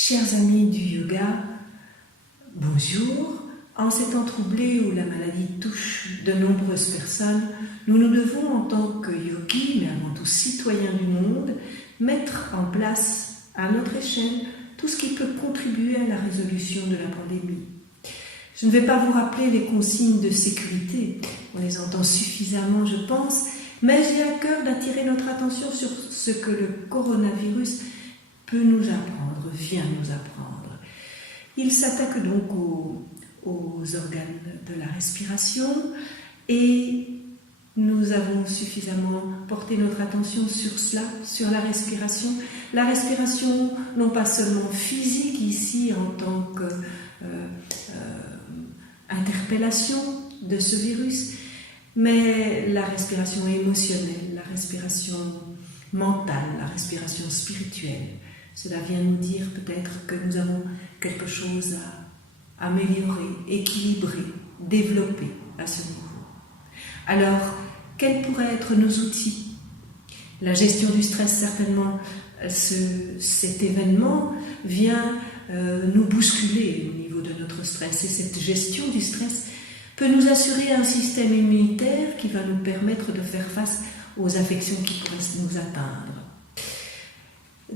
Chers amis du yoga, bonjour. En ces temps troublés où la maladie touche de nombreuses personnes, nous nous devons en tant que yogis, mais avant tout citoyens du monde, mettre en place à notre échelle tout ce qui peut contribuer à la résolution de la pandémie. Je ne vais pas vous rappeler les consignes de sécurité, on les entend suffisamment je pense, mais j'ai à cœur d'attirer notre attention sur ce que le coronavirus peut nous apprendre, vient nous apprendre. Il s'attaque donc aux organes de la respiration et nous avons suffisamment porté notre attention sur cela, sur la respiration. La respiration, non pas seulement physique ici en tant qu'interpellation de ce virus, mais la respiration émotionnelle, la respiration mentale, la respiration spirituelle. Cela vient nous dire peut-être que nous avons quelque chose à améliorer, équilibrer, développer à ce niveau. Alors, quels pourraient être nos outils? La gestion du stress, certainement, cet événement vient nous bousculer au niveau de notre stress. Et cette gestion du stress peut nous assurer un système immunitaire qui va nous permettre de faire face aux affections qui pourraient nous atteindre.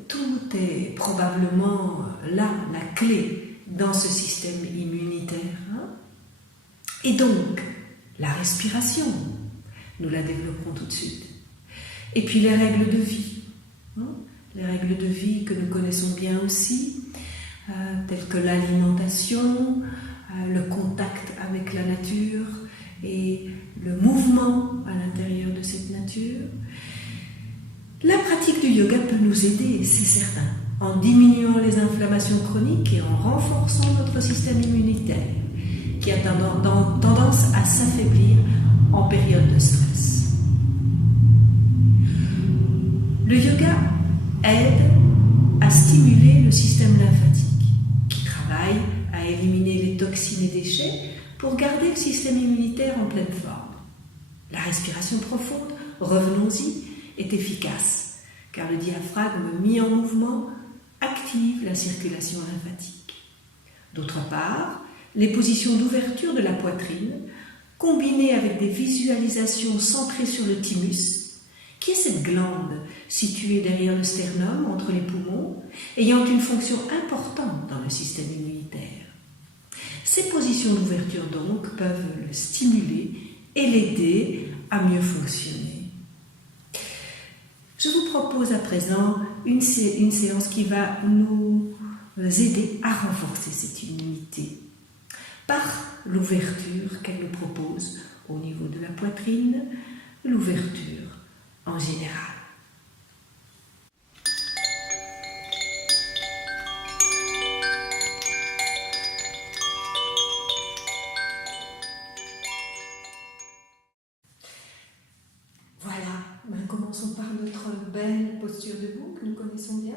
Tout est probablement là, la clé dans ce système immunitaire. Et donc, la respiration, nous la développerons tout de suite. Et puis les règles de vie, les règles de vie que nous connaissons bien aussi, telles que l'alimentation, le contact avec la nature et le mouvement à l'intérieur de cette nature. La pratique du yoga peut nous aider, c'est certain, en diminuant les inflammations chroniques et en renforçant notre système immunitaire, qui a tendance à s'affaiblir en période de stress. Le yoga aide à stimuler le système lymphatique, qui travaille à éliminer les toxines et déchets pour garder le système immunitaire en pleine forme. La respiration profonde, revenons-y, est efficace, car le diaphragme mis en mouvement active la circulation lymphatique. D'autre part, les positions d'ouverture de la poitrine, combinées avec des visualisations centrées sur le thymus, qui est cette glande située derrière le sternum, entre les poumons, ayant une fonction importante dans le système immunitaire. Ces positions d'ouverture donc peuvent le stimuler et l'aider à mieux fonctionner. Je vous propose à présent une séance qui va nous aider à renforcer cette immunité par l'ouverture qu'elle nous propose au niveau de la poitrine, l'ouverture en général. Commençons par notre belle posture debout que nous connaissons bien.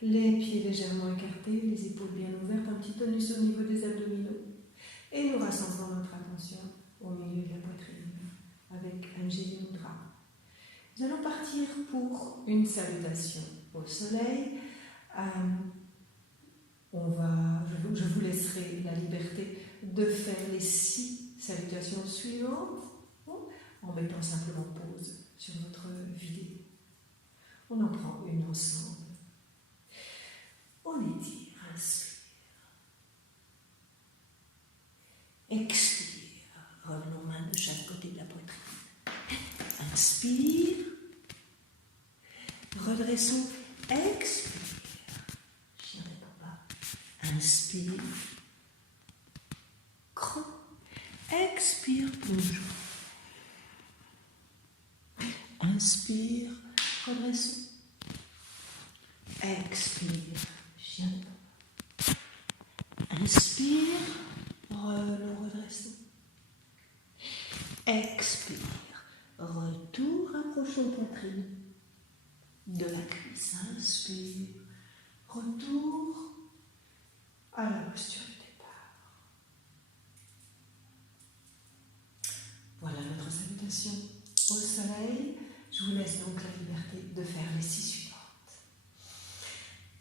Les pieds légèrement écartés, les épaules bien ouvertes, un petit tonus au niveau des abdominaux. Et nous rassemblons notre attention au milieu de la poitrine avec Anjali Mudra. Nous allons partir pour une salutation au soleil. Je vous laisserai la liberté de faire les 6 salutations suivantes en mettant simplement pause sur votre vidéo. On en prend une ensemble. On étire, inspire. Expire. Revenons main de chaque côté de la poitrine. Inspire. Redressons. Expire. Chien de papa. Inspire. Creux. Expire, plongeons. Inspire, redressons. Expire, chien de papa. Inspire, nous redressons. Expire, retour, rapprochons poitrine de la cuisse. Inspire, retour à la posture du départ. Voilà notre salutation au soleil. Je vous laisse donc la liberté de faire les 6 suivantes.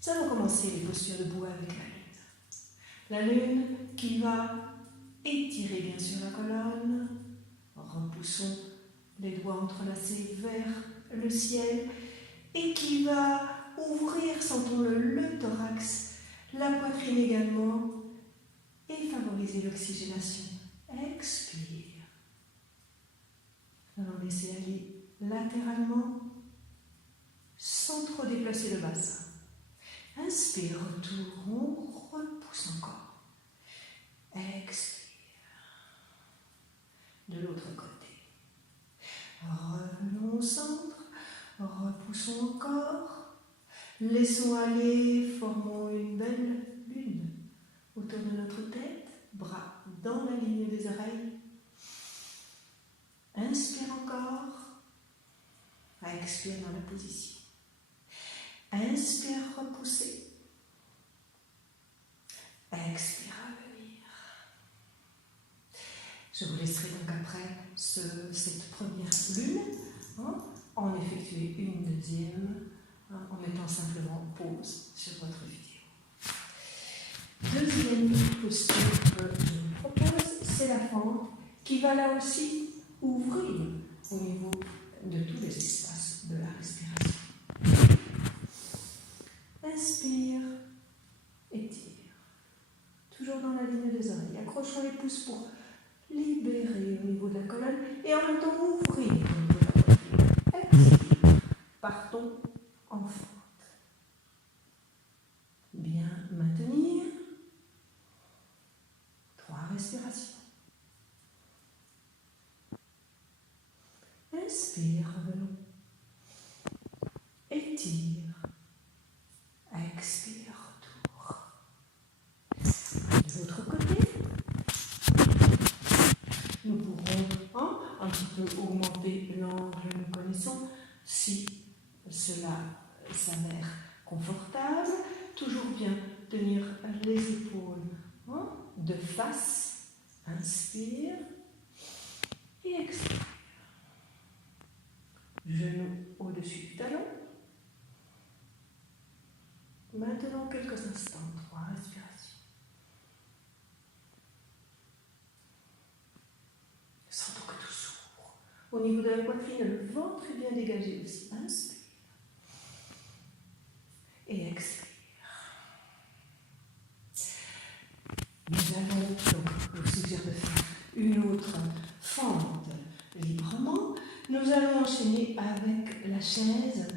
Nous allons commencer les postures debout avec la lune. La lune qui va étirer bien sûr la colonne. Repoussons les doigts entrelacés vers le ciel et qui va ouvrir, sentons-le, thorax, la poitrine également et favoriser l'oxygénation. Expire. Nous allons laisser aller latéralement sans trop déplacer le bassin. Inspire, retour, on repousse encore. Expire. De l'autre côté. Revenons au centre, repoussons encore. Laissons aller, formons une belle lune autour de notre tête, bras dans la ligne des oreilles. Inspire encore. Expire dans la position. Inspire, repousser. Expire à venir. Je vous laisserai donc après cette première lune en effectuer une deuxième en mettant simplement pause sur votre vidéo. Deuxième posture que je vous propose, c'est la fente qui va là aussi ouvrir au niveau de tous les espaces de la respiration. Inspire, étire. Toujours dans la ligne des oreilles. Accrochons les pouces pour libérer au niveau de la colonne et en même temps ouvrir au niveau de la poitrine. Expire. Partons en fente. Bien maintenir. 3 respirations. Inspire, revenons. Étire. Expire, retour. De l'autre côté, nous pourrons un petit peu augmenter l'angle, nous connaissons, si cela s'avère confortable. Toujours bien tenir les épaules de face. Inspire et expire. Genoux au-dessus du talon. Maintenant quelques instants, 3 respirations. Sentons que tout s'ouvre. Au niveau de la poitrine, le ventre est bien dégagé aussi. Inspire. Et expire. Nous allons donc, je vous suggère de faire une autre fente librement. Nous allons enchaîner avec la chaise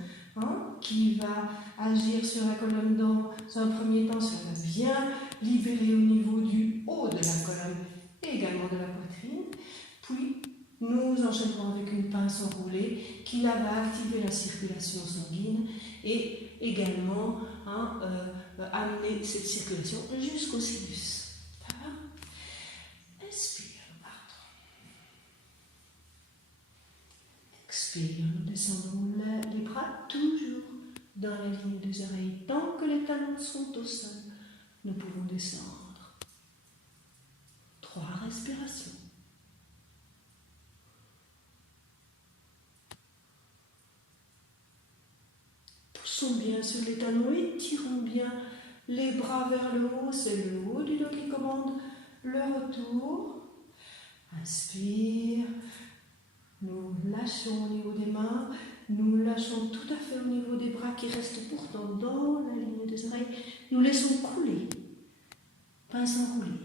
qui va agir sur la colonne dans un premier temps. Ça va bien libérer au niveau du haut de la colonne et également de la poitrine. Puis, nous enchaînerons avec une pince enroulée qui là va activer la circulation sanguine et également amener cette circulation jusqu'au sinus. Ça va? Inspire, partons. Expire, nous descendons les bras toujours dans la ligne des oreilles. Tant que les talons sont au sol, nous pouvons descendre. 3 respirations. Poussons bien sur les talons, étirons bien les bras vers le haut. C'est le haut du dos qui commande le retour. Inspire. Nous lâchons au niveau des mains. Nous lâchons tout à fait au niveau des bras qui restent pourtant dans la ligne des oreilles. Nous laissons couler. Pince enroulée.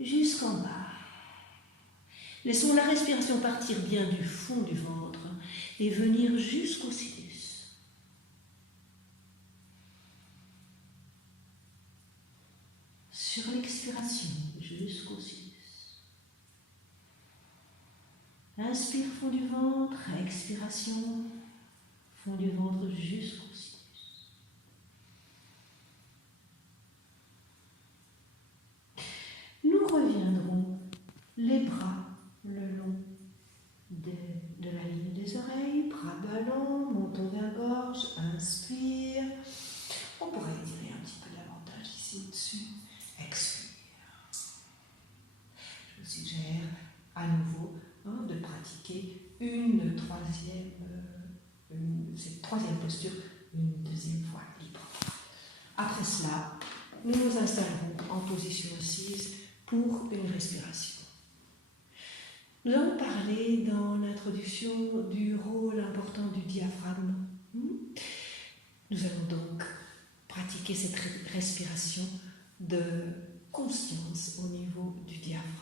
Jusqu'en bas. Laissons la respiration partir bien du fond du ventre et venir jusqu'au sinus. Sur l'expiration, jusqu'au sinus. Inspire, fond du ventre, expiration, fond du ventre jusqu'au sinus. Nous reviendrons les bras le long de la ligne des oreilles, bras ballants, menton vers gorge, inspire. On pourrait étirer un petit peu davantage ici au-dessus. Expire. Je vous suggère à nouveau de pratiquer cette troisième posture nous nous installerons en position assise pour une respiration. Nous avons parlé dans l'introduction du rôle important du diaphragme. Nous allons donc pratiquer cette respiration de conscience au niveau du diaphragme.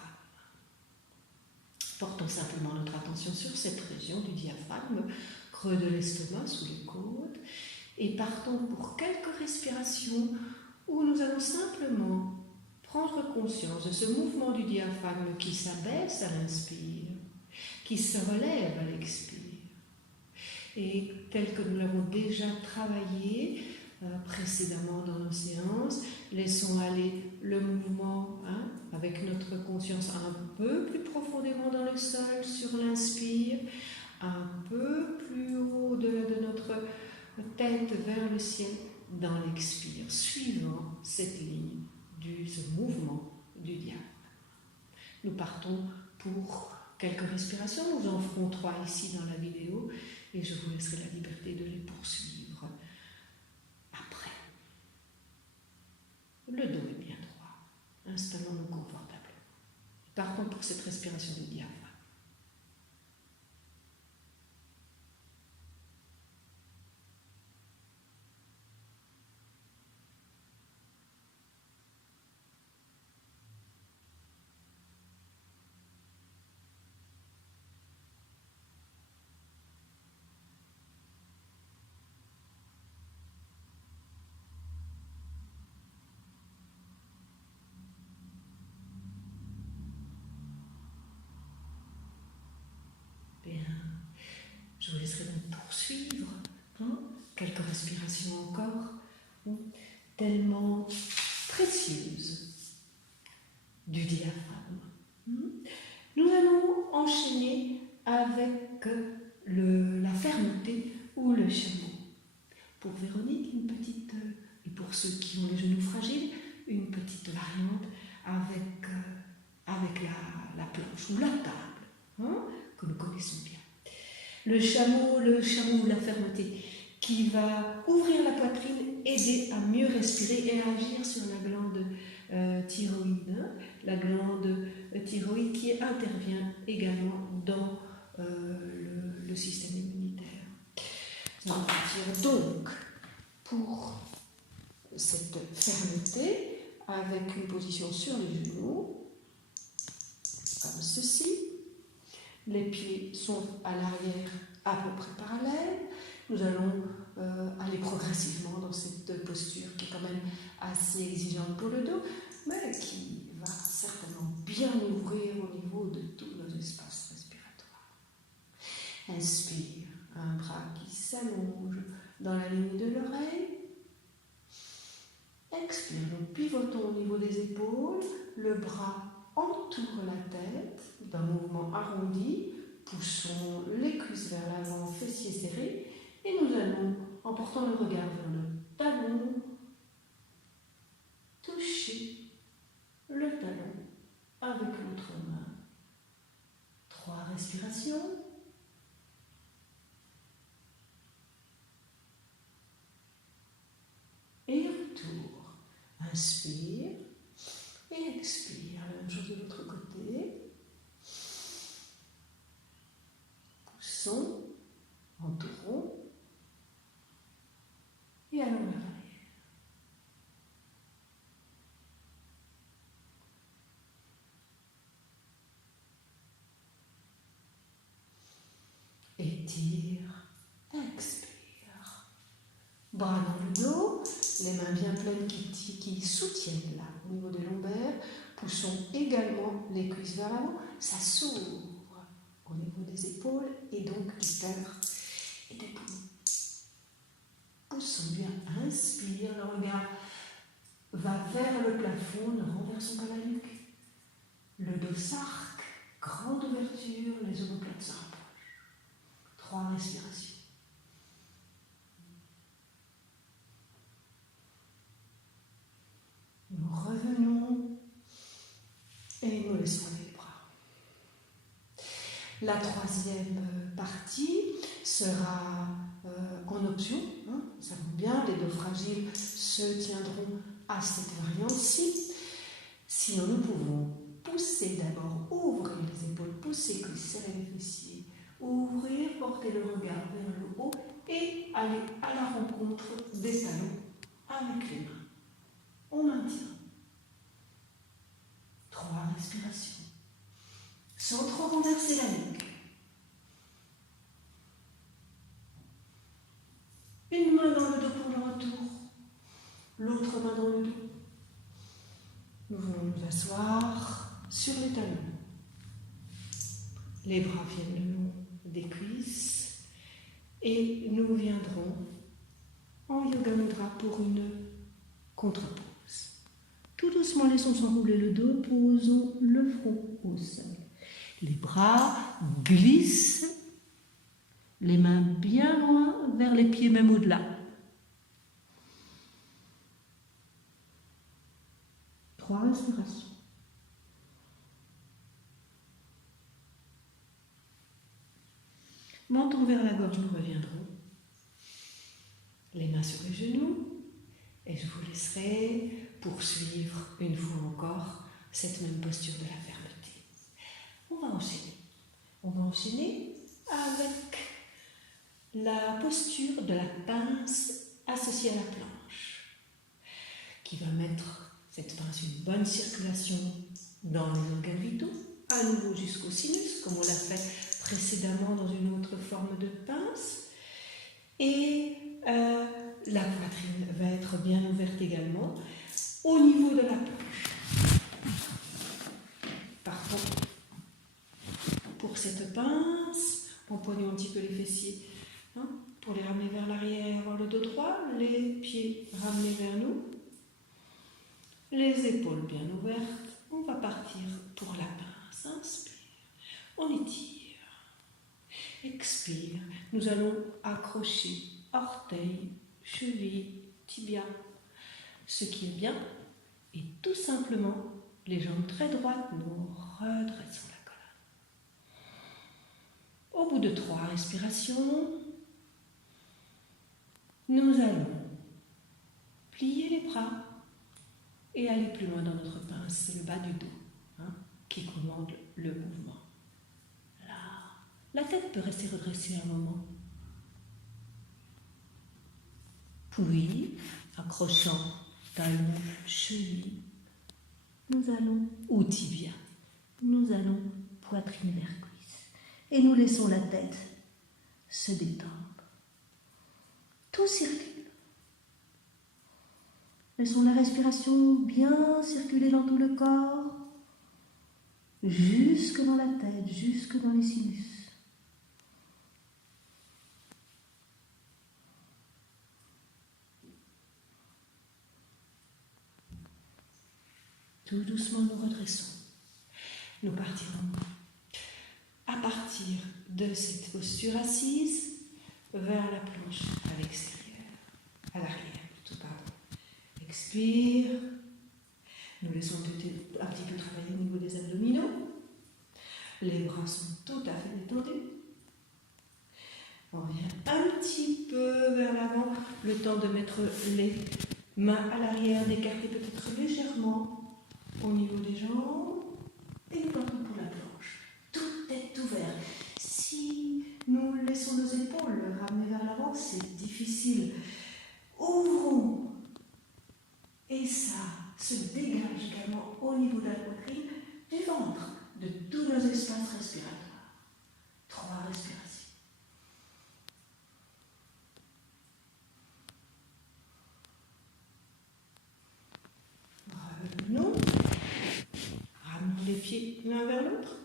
Portons simplement notre attention sur cette région du diaphragme, creux de l'estomac, sous les côtes, et partons pour quelques respirations où nous allons simplement prendre conscience de ce mouvement du diaphragme qui s'abaisse à l'inspire, qui se relève à l'expire. Et tel que nous l'avons déjà travaillé précédemment dans nos séances, laissons aller le mouvement avec notre conscience un peu plus profondément dans le sol sur l'inspire, un peu plus haut au-delà de notre tête vers le ciel dans l'expire, suivant cette ligne ce mouvement du diaphragme. Nous partons pour quelques respirations, nous en ferons 3 ici dans la vidéo et je vous laisserai la liberté de les poursuivre après. Le dos est bien droit, installons-nous confortablement. Partons pour cette respiration du diaphragme. Bien, je vous laisserai donc poursuivre quelques respirations encore, tellement précieuses du diaphragme. Nous allons enchaîner avec la fermeté ou le chameau. Pour Véronique, une petite, et pour ceux qui ont les genoux fragiles, une petite variante avec la planche ou la table, que nous connaissons bien. Le chameau, la fermeté, qui va ouvrir la poitrine, aider à mieux respirer et à agir sur la glande thyroïde. La glande thyroïde qui intervient également dans le système immunitaire. Nous allons partir donc pour cette fermeté avec une position sur les genoux, comme ceci. Les pieds sont à l'arrière à peu près parallèles. Nous allons aller progressivement dans cette posture qui est quand même assez exigeante pour le dos, mais qui va certainement bien ouvrir au niveau de tous nos espaces respiratoires. Inspire, un bras qui s'allonge dans la ligne de l'oreille. Expire, nous pivotons au niveau des épaules, le bras entoure la tête d'un mouvement arrondi, poussons les cuisses vers l'avant, fessiers serrés, et nous allons, en portant le regard vers le talon, toucher le talon avec l'autre main. 3 respirations. Et retour. Inspire et expire. La même chose de l'autre côté. Poussons, entourons et allons vers l'arrière. Étire, expire. Bras dans le dos, les mains bien pleines qui soutiennent là au niveau des lombaires. Poussons également les cuisses vers l'avant. Ça s'ouvre au niveau des épaules et donc du cœur et des poumons. Poussons bien, inspire, le regard va vers le plafond, ne renversons pas la nuque. Le dos s'arc, grande ouverture, les omoplates se rapprochent. 3 respirations. Nous revenons et nous laissons aller les bras. La 3e partie sera en option. Nous savons bien, les dos fragiles se tiendront à cette variante-ci. Sinon, nous pouvons pousser d'abord, ouvrir les épaules, pousser, serrer les fessiers, ouvrir, porter le regard vers le haut et aller à la rencontre des talons avec les mains. On maintient. 3 respirations. Sans trop renverser la nuque. Une main dans le dos pour le retour, l'autre main dans le dos. Nous venons nous asseoir sur les talons. Les bras viennent le long des cuisses et nous viendrons en Yoga Mudra pour une contre-pose. Tout doucement, laissons s'enrouler le dos, posons le front au sol. Les bras glissent, les mains bien loin vers les pieds, même au-delà. 3 respirations. Menton vers la gorge, nous reviendrons. Les mains sur les genoux. Et je vous laisserai poursuivre une fois encore cette même posture de la fermeté. On va enchaîner. On va enchaîner avec la posture de la pince associée à la planche, qui va mettre cette pince une bonne circulation dans les organes vitaux, à nouveau jusqu'au sinus, comme on l'a fait précédemment dans une autre forme de pince. Et la poitrine va être bien ouverte également au niveau de la planche. Partons pour cette pince, empoignons un petit peu les fessiers pour les ramener vers l'arrière et avoir le dos droit, les pieds ramenés vers nous, les épaules bien ouvertes. On va partir pour la pince. Inspire, on étire. Expire, nous allons accrocher orteils, chevilles, tibia. Ce qui est bien, et tout simplement, les jambes très droites, nous redressons la colonne. Au bout de 3 respirations, nous allons plier les bras et aller plus loin dans notre pince. C'est le bas du dos qui commande le mouvement. Là, la tête peut rester redressée un moment. Puis, accrochant talon, cheville, nous allons, ou tibia, nous allons poitrine vers cuisse. Et nous laissons la tête se détendre. Tout circule. Laissons la respiration bien circuler dans tout le corps, jusque dans la tête, jusque dans les sinus. Tout doucement, nous redressons. Nous partirons à partir de cette posture assise vers la planche à l'extérieur, à l'arrière, tout pardon. Expire. Nous laissons un petit peu travailler au niveau des abdominaux. Les bras sont tout à fait détendus. On revient un petit peu vers l'avant, le temps de mettre les mains à l'arrière, d'écarter peut-être légèrement au niveau des jambes, et nous partons pour la planche. Tout est ouvert. Si nous laissons nos épaules ramener vers l'avant, c'est difficile. Ouvrons. Et ça se dégage également au niveau de la poitrine, du ventre, de tous nos espaces respiratoires. 3 respirations. Revenons. Ramenons les pieds l'un vers l'autre.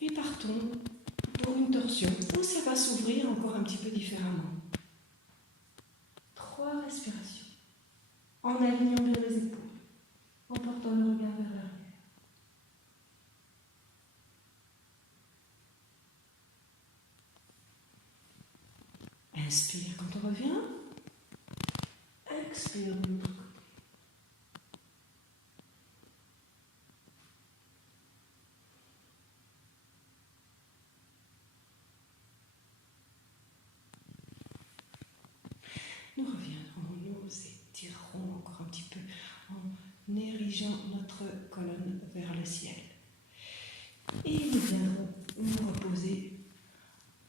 Et partons pour une torsion où ça va s'ouvrir encore un petit peu différemment. 3 respirations. En alignant bien les épaules, en portant le regard vers l'arrière. Inspire quand on revient. Expire de l'autre côté. Nous reviendrons, nous étirerons érigeant notre colonne vers le ciel. Et nous viendrons nous reposer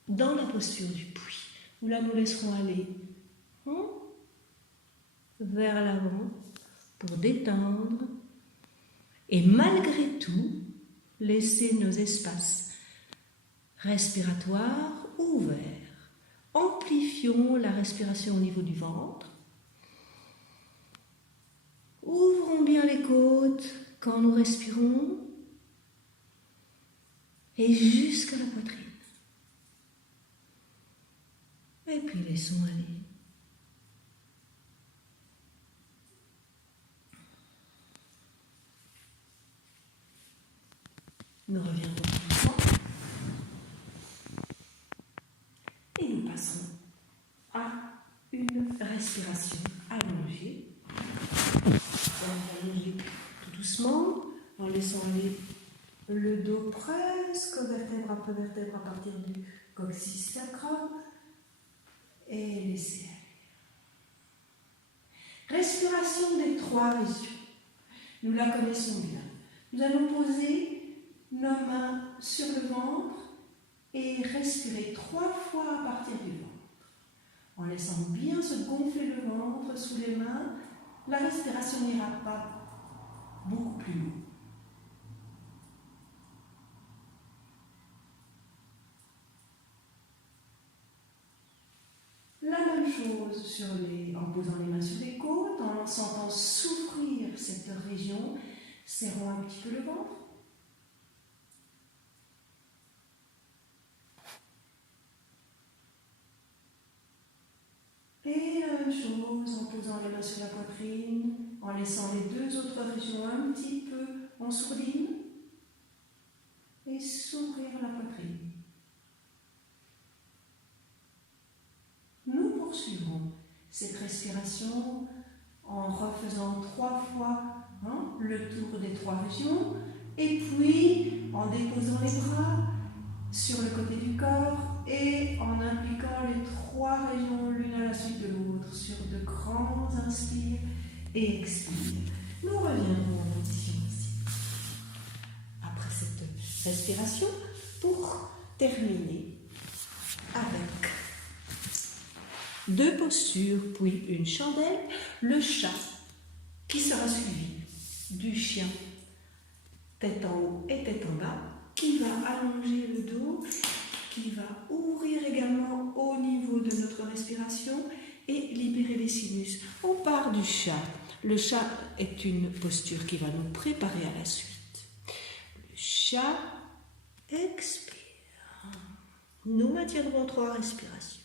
dans la posture du puits, où là nous laisserons aller vers l'avant pour détendre et malgré tout laisser nos espaces respiratoires ouverts. Amplifions la respiration au niveau du ventre. Ouvrons bien les côtes quand nous respirons et jusqu'à la poitrine. Et puis laissons aller. Nous reviendrons doucement et nous passerons à une respiration allongée. On va allonger tout doucement en laissant aller le dos presque vertèbre après vertèbre à partir du coccyx sacrum et laisser aller. Respiration des 3 régions. Nous la connaissons bien. Nous allons poser nos mains sur le ventre et respirer 3 fois à partir du ventre. En laissant bien se gonfler le ventre sous les mains, la respiration n'ira pas beaucoup plus loin. La même chose en posant les mains sur les côtes, en sentant s'ouvrir cette région, serrons un petit peu le ventre. Et la même chose en posant les mains sur la poitrine, en laissant les 2 autres régions un petit peu en sourdine et s'ouvrir la poitrine. Nous poursuivrons cette respiration en refaisant 3 fois le tour des 3 régions et puis en déposant les bras sur le côté du corps et en impliquant les 3 régions l'une à la suite de l'autre sur de grands inspires et expires. Nous reviendrons en position ici. Après cette respiration, pour terminer avec 2 postures, puis une chandelle, le chat qui sera suivi du chien tête en haut et tête en bas, qui va allonger le dos, qui va ouvrir également au niveau de notre respiration et libérer les sinus. On part du chat. Le chat est une posture qui va nous préparer à la suite. Le chat, expire. Nous maintiendrons 3 respirations.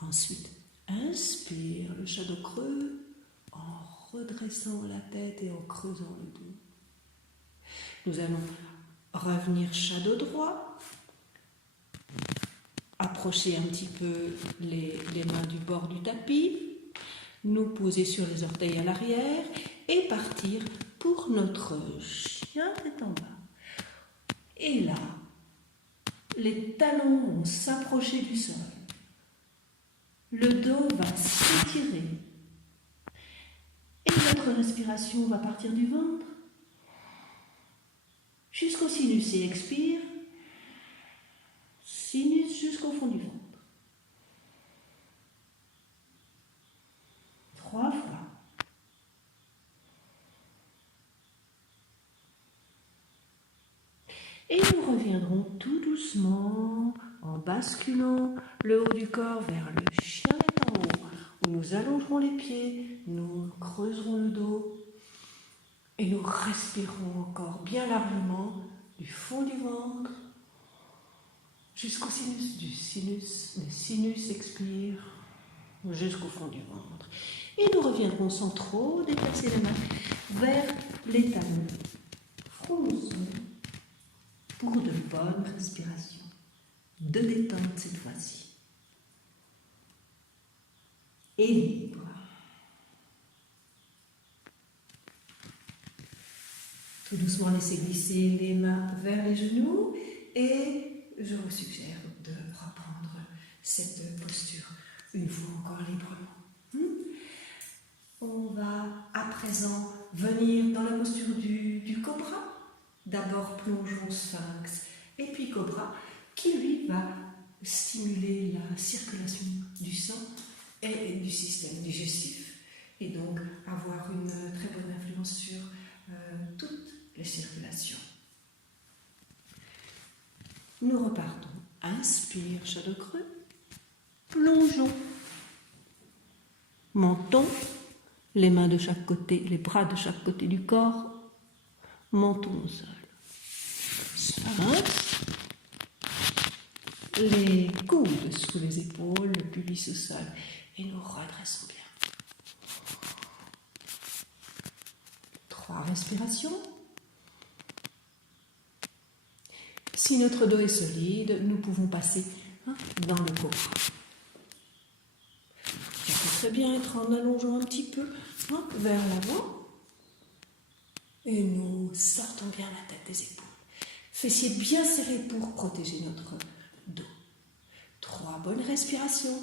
Ensuite, inspire le shadow creux en redressant la tête et en creusant le dos. Nous allons revenir shadow droit, approcher un petit peu les mains du bord du tapis, nous poser sur les orteils à l'arrière et partir pour notre chien tête en bas. Et là, les talons vont s'approcher du sol. Le dos va s'étirer. Et notre respiration va partir du ventre jusqu'au sinus et expire. Sinus jusqu'au fond du ventre. 3 fois. Et nous reviendrons tout doucement en basculant le haut du corps vers le chien tête en haut, où nous allongerons les pieds, nous creuserons le dos et nous respirons encore bien largement du fond du ventre jusqu'au sinus du sinus. Le sinus expire jusqu'au fond du ventre. Et nous reviendrons sans trop déplacer les mains vers les talons. Fronçons pour de bonnes respirations. De détente cette fois-ci. Et libre. Tout doucement, laissez glisser les mains vers les genoux et je vous suggère de reprendre cette posture une fois encore librement. On on va à présent venir dans la posture du cobra. D'abord plongeon sphinx et puis cobra, qui lui va stimuler la circulation du sang et du système digestif et donc avoir une très bonne influence sur toutes les circulations. Nous repartons. Inspire, shadow creux. Plongeons. Menton, les mains de chaque côté, les bras de chaque côté du corps. Menton au sol. Sphinx. Les coudes sous les épaules, le pubis au sol. Et nous redressons bien. 3 respirations. Si notre dos est solide, nous pouvons passer dans le cobra. Ça peut très bien être en allongeant un petit peu vers l'avant. Et nous sortons bien la tête des épaules. Fessiers bien serrés pour protéger notre dos. 3 bonnes respirations.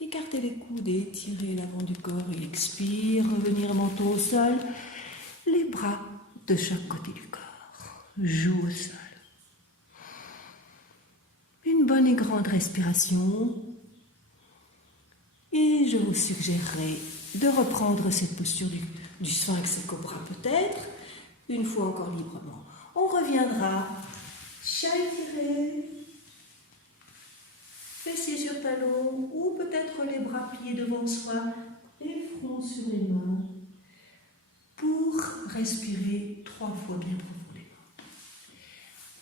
Écartez les coudes et étirez l'avant du corps et expire, revenir menton au sol. Les bras de chaque côté du corps, joues au sol. Une bonne et grande respiration. Et je vous suggérerai de reprendre cette posture du sphinx et cobra peut-être, une fois encore librement. On reviendra, chat étiré, fessiers sur talons, ou peut-être les bras pliés devant soi et front sur les mains, pour respirer 3 fois bien profondément.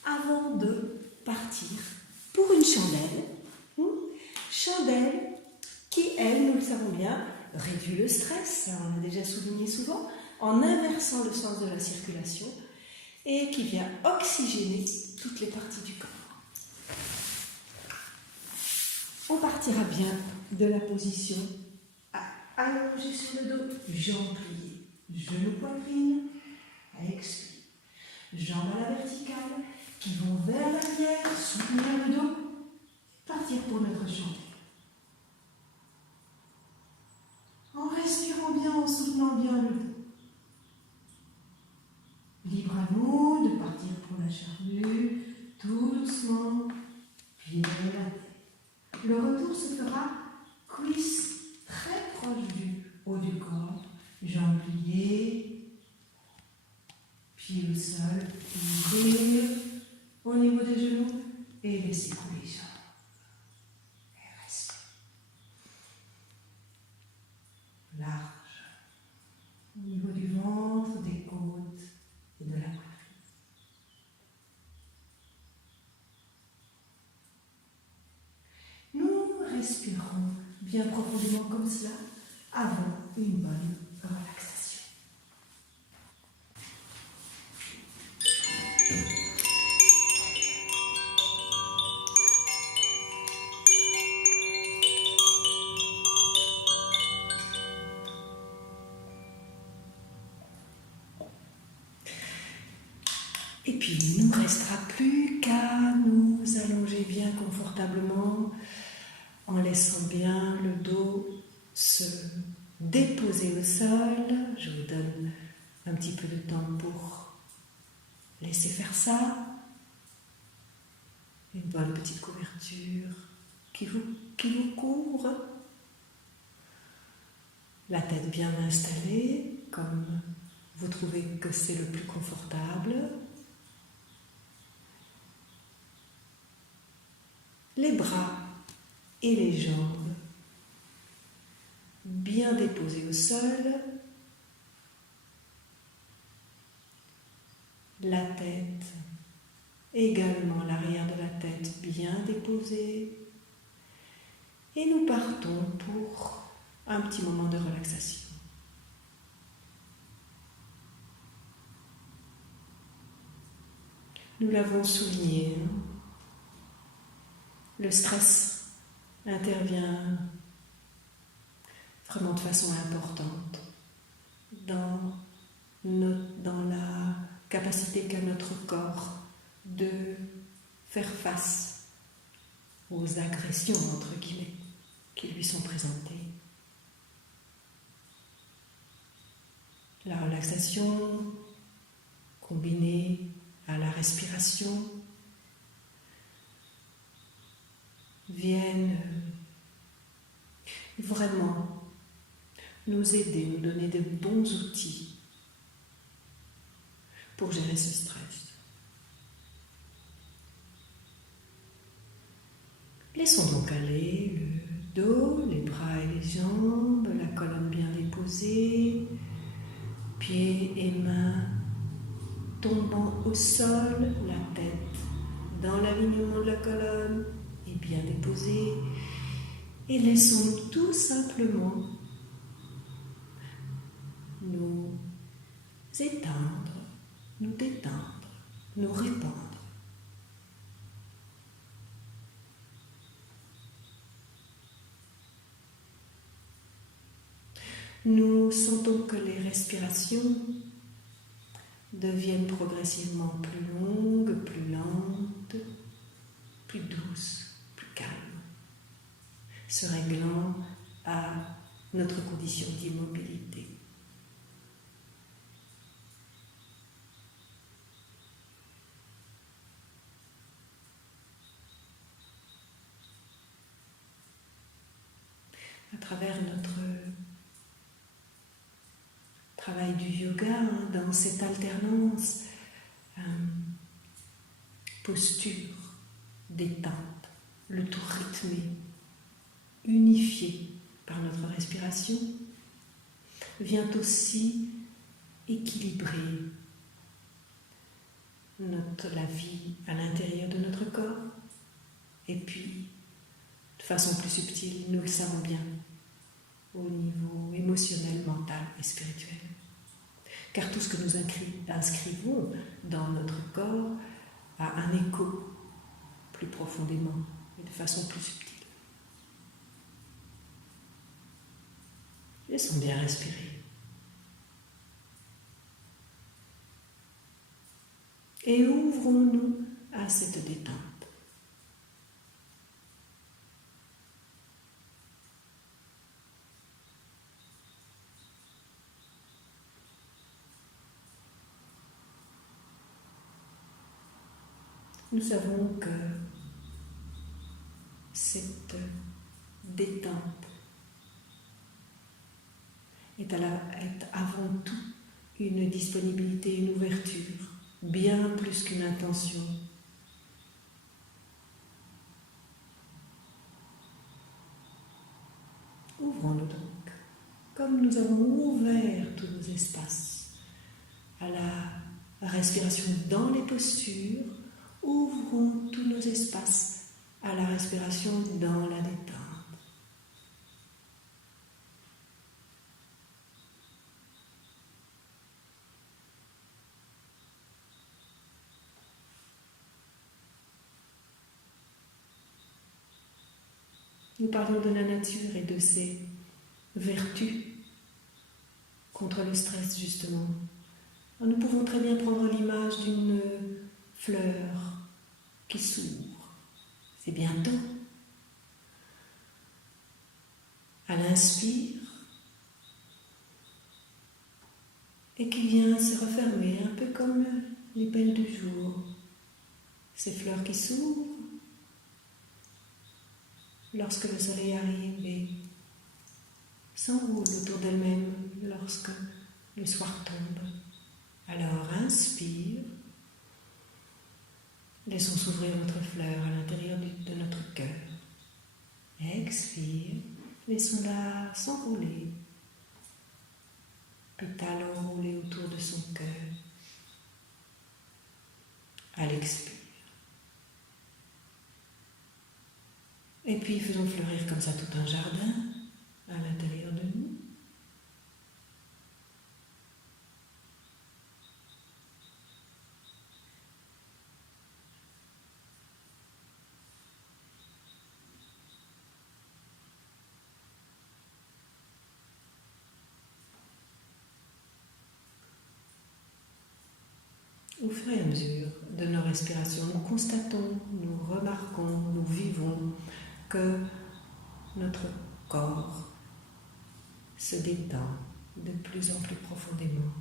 Avant de partir pour une chandelle, chandelle qui, elle, nous le savons bien, réduit le stress, ça on l'a déjà souligné souvent, en inversant le sens de la circulation et qui vient oxygéner toutes les parties du corps. On partira bien de la position allongée sur le dos, jambes pliées, genoux poitrine, expire. Jambes à la verticale qui vont vers l'arrière, soutenir le dos, partir pour notre chandelle. En respirant bien, en soutenant bien le dos. Libre à nous de partir pour la charrue, tout doucement, pied de la tête. Le retour se fera cuisse très proche du haut du corps, jambes pliées, pieds au sol, ouvrir au niveau des genoux et laisser couler les jambes. Et respire. Large, au niveau du ventre, des côtes et de la poitrine. Nous respirons bien profondément comme cela avant une bonne relaxation. Et puis, il ne nous restera plus qu'à nous allonger bien confortablement en laissant bien le dos se déposer au sol. Je vous donne un petit peu de temps pour laisser faire ça. Une bonne petite couverture qui vous couvre. La tête bien installée, comme vous trouvez que c'est le plus confortable. Les bras et les jambes bien déposés au sol. La tête, également l'arrière de la tête bien déposée. Et nous partons pour un petit moment de relaxation. Nous l'avons souligné, le stress intervient vraiment de façon importante dans la capacité qu'a notre corps de faire face aux agressions, entre guillemets. qui lui sont présentées. La relaxation combinée à la respiration viennent vraiment nous aider, nous donner de bons outils pour gérer ce stress. Laissons donc aller le dos, les bras et les jambes, la colonne bien déposée, pieds et mains tombant au sol, la tête dans l'alignement de la colonne et bien déposée. Et laissons-nous tout simplement nous éteindre, nous détendre, nous répandre. Nous sentons que les respirations deviennent progressivement plus longues, plus lentes, plus douces, plus calmes, se réglant à notre condition d'immobilité. À travers notre travail du yoga, dans cette alternance, posture, détente, le tout rythmé, unifié par notre respiration, vient aussi équilibrer la vie à l'intérieur de notre corps, et puis, de façon plus subtile, nous le savons bien, au niveau émotionnel, mental et spirituel. Car tout ce que nous inscrivons dans notre corps a un écho plus profondément et de façon plus subtile. Laissons bien respirer. Et ouvrons-nous à cette détente. Nous savons que cette détente est avant tout une disponibilité, une ouverture, bien plus qu'une intention. Ouvrons-nous donc, comme nous avons ouvert tous nos espaces à la respiration dans les postures. Ouvrons tous nos espaces à la respiration dans la détente. Nous parlons de la nature et de ses vertus contre le stress, justement. Nous pouvons très bien prendre l'image d'une fleur qui s'ouvre. C'est bientôt. Elle inspire et qui vient se refermer, un peu comme les belles du jour. Ces fleurs qui s'ouvrent lorsque le soleil arrive et s'enroulent autour d'elles-mêmes lorsque le soir tombe. Alors inspire. Laissons s'ouvrir notre fleur à l'intérieur de notre cœur. Expire. Laissons-la s'enrouler. Pétales enroulés autour de son cœur. À l'expire. Et puis faisons fleurir comme ça tout un jardin à l'intérieur de nous. Au fur et à mesure de nos respirations, nous constatons, nous remarquons, nous vivons que notre corps se détend de plus en plus profondément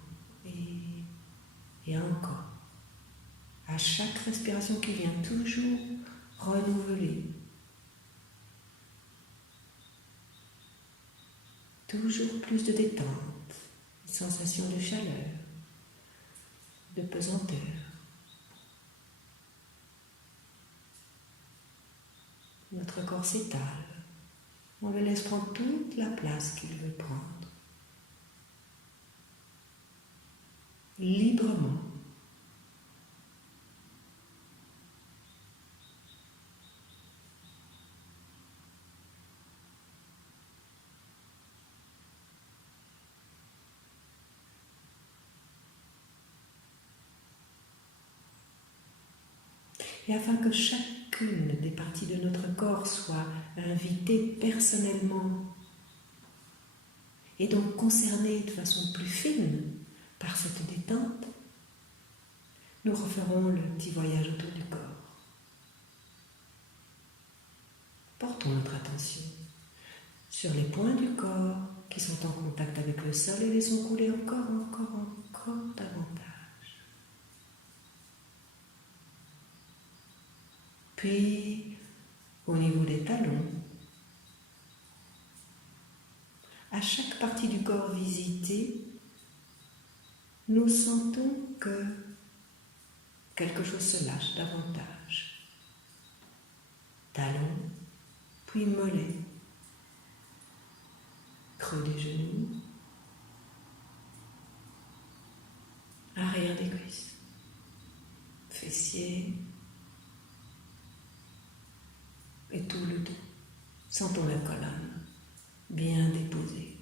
et encore. À chaque respiration qui vient toujours renouveler, toujours plus de détente, une sensation de chaleur, de pesanteur. Notre corps s'étale, on le laisse prendre toute la place qu'il veut prendre, librement. Et afin que chacune des parties de notre corps soit invitée personnellement et donc concernée de façon plus fine par cette détente, nous referons le petit voyage autour du corps. Portons notre attention sur les points du corps qui sont en contact avec le sol et laissons couler encore davantage. Puis, au niveau des talons, à chaque partie du corps visitée, nous sentons que quelque chose se lâche davantage. Talons, puis mollets, creux des genoux, arrière des cuisses, fessiers et tout le dos. Sentons la colonne bien déposée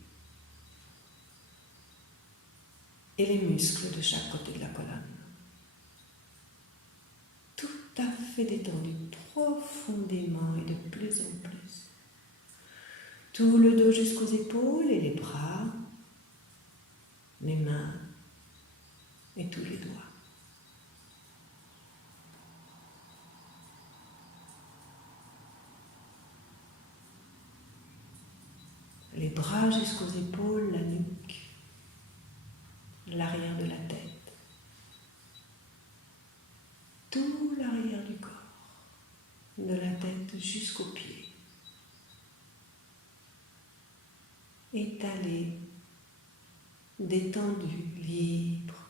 et les muscles de chaque côté de la colonne. Tout à fait détendu, profondément et de plus en plus. Tout le dos jusqu'aux épaules et les bras, les mains et tous les doigts. Les bras jusqu'aux épaules, la nuque, l'arrière de la tête. Tout l'arrière du corps, de la tête jusqu'aux pieds. Étalé, détendu, libre,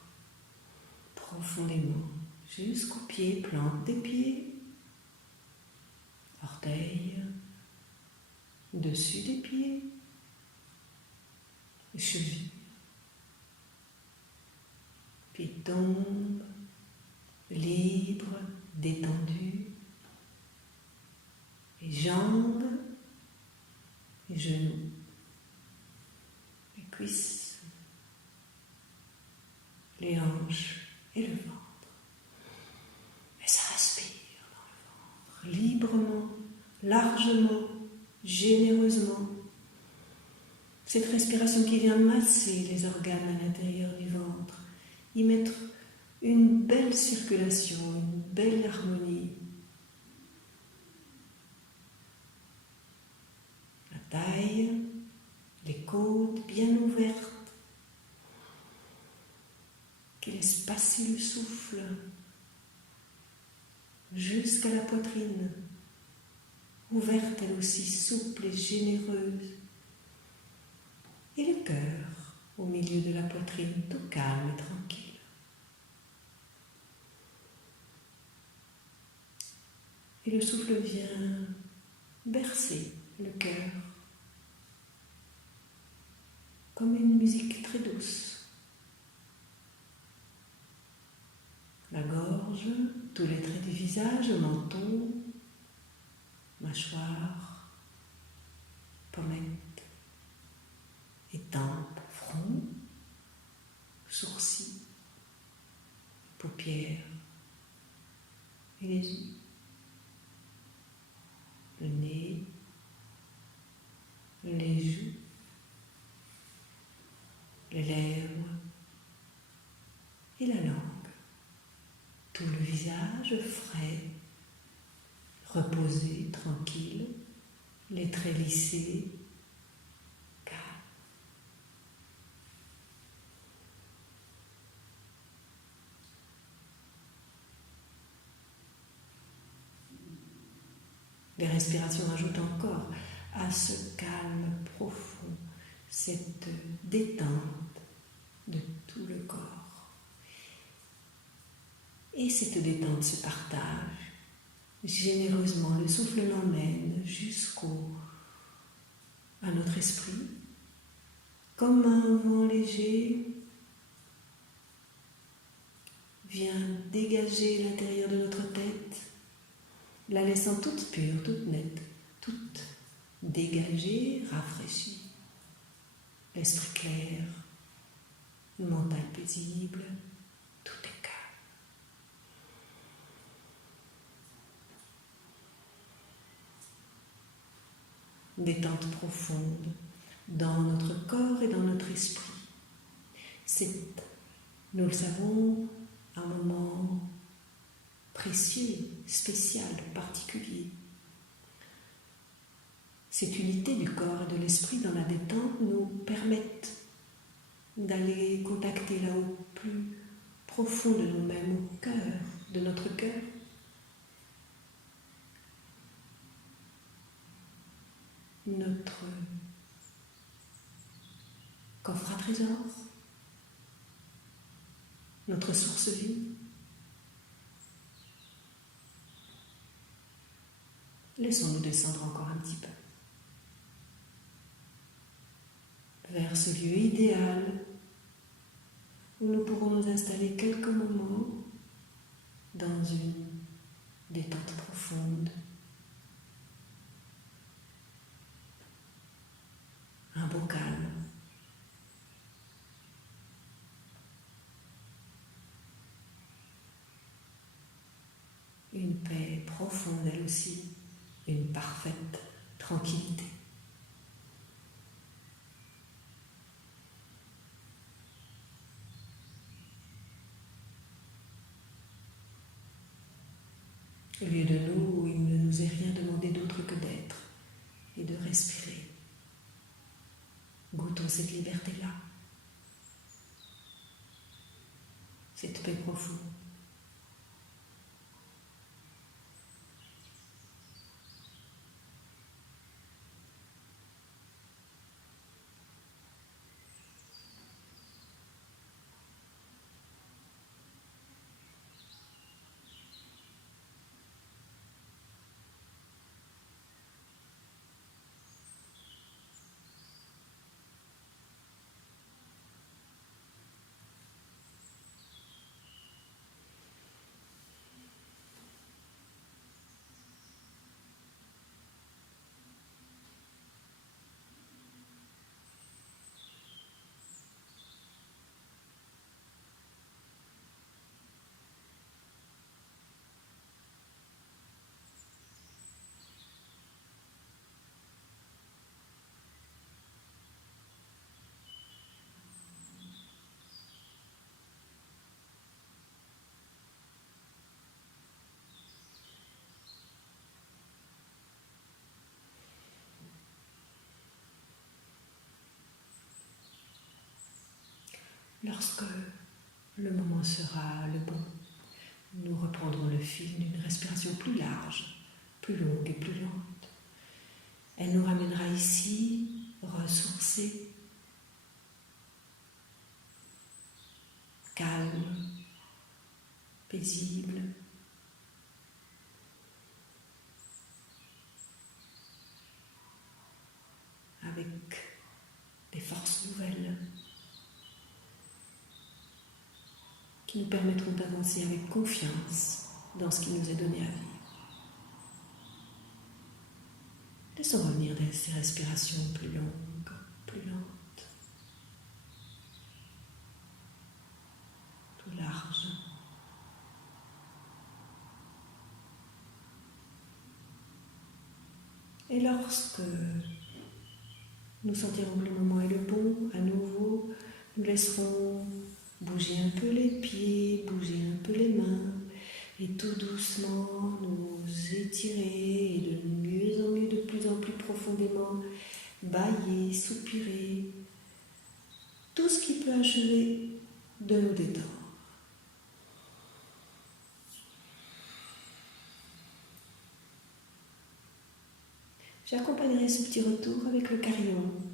profondément, jusqu'aux pieds, plante des pieds, orteils, dessus des pieds, chevilles. Puis tombe, libre, détendu, les jambes, les genoux, les cuisses, les hanches et le ventre. Et ça respire dans le ventre, librement, largement, généreusement. Cette respiration qui vient masser les organes à l'intérieur du ventre, y mettre une belle circulation, une belle harmonie. La taille, les côtes bien ouvertes, qui laissent passer le souffle jusqu'à la poitrine, ouverte elle aussi, souple et généreuse. Et le cœur au milieu de la poitrine, tout calme et tranquille. Et le souffle vient bercer le cœur comme une musique très douce. La gorge, tous les traits du visage, menton, mâchoire, pommettes et tempes, front, sourcils, paupières et les yeux, le nez, les joues, les lèvres et la langue. Tout le visage frais, reposé, tranquille, les traits lissés, calmes. Les respirations ajoutent encore à ce calme profond, cette détente de tout le corps. Et cette détente se partage généreusement. Le souffle l'emmène à notre esprit, comme un vent léger vient dégager l'intérieur de notre tête, la laissant toute pure, toute nette, toute dégagée, rafraîchie. L'esprit clair, le mental paisible, tout est calme. Détente profonde dans notre corps et dans notre esprit. C'est, nous le savons, un moment précieux, spécial, particulier. Cette unité du corps et de l'esprit dans la détente nous permettent d'aller contacter là au plus profond de nous-mêmes, au cœur, de notre cœur. Notre coffre à trésors, notre source vie. Laissons-nous descendre encore un petit peu vers ce lieu idéal où nous pourrons nous installer quelques moments dans une détente profonde, un beau calme. Une paix profonde elle aussi, une parfaite tranquillité. Au lieu de nous, où il ne nous est rien demandé d'autre que d'être et de respirer. Goûtons cette liberté-là, cette paix profonde. Lorsque le moment sera le bon, nous reprendrons le fil d'une respiration plus large, plus longue et plus lente. Elle nous ramènera ici, ressourcés, calmes, paisibles, avec des forces nouvelles qui nous permettront d'avancer avec confiance dans ce qui nous est donné à vivre. Laissons revenir ces respirations plus longues, plus lentes, plus larges. Et lorsque nous sentirons que le moment est le bon, à nouveau, nous laisserons bouger un peu les pieds, bouger un peu les mains, et tout doucement nous étirer et de mieux en mieux, de plus en plus profondément bâiller, soupirer, tout ce qui peut achever de nous détendre. J'accompagnerai ce petit retour avec le carillon.